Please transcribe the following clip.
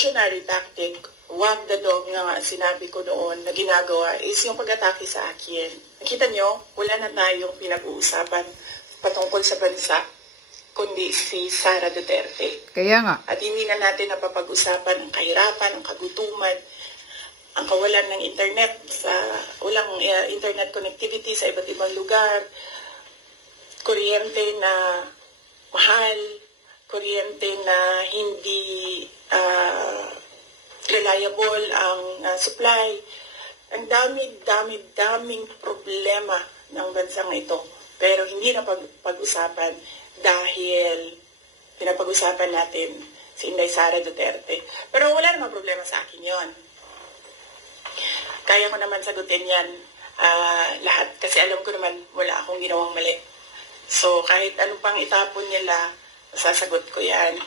diversionary tactic, wag the dog nga sinabi ko noon na ginagawa is yung pag-atake sa akin. Nakita nyo, wala na tayong pinag-uusapan patungkol sa bansa, kundi si Sara Duterte. Kaya nga. At hindi na natin napapag-usapan ang kahirapan, ang kagutuman, ang kawalan ng internet, walang internet connectivity sa iba't ibang lugar, kuryente na mahal, kuryente na hindi reliable ang supply. Ang daming problema ng bansang ito. Pero hindi na pag-usapan dahil pinapag-usapan natin si Inday Sara Duterte. Pero wala namang problema sa akin yon. Kaya ko naman sagutin yan lahat kasi alam ko naman wala akong ginawang mali. So kahit ano pang itapon nila, sasagot ko yan.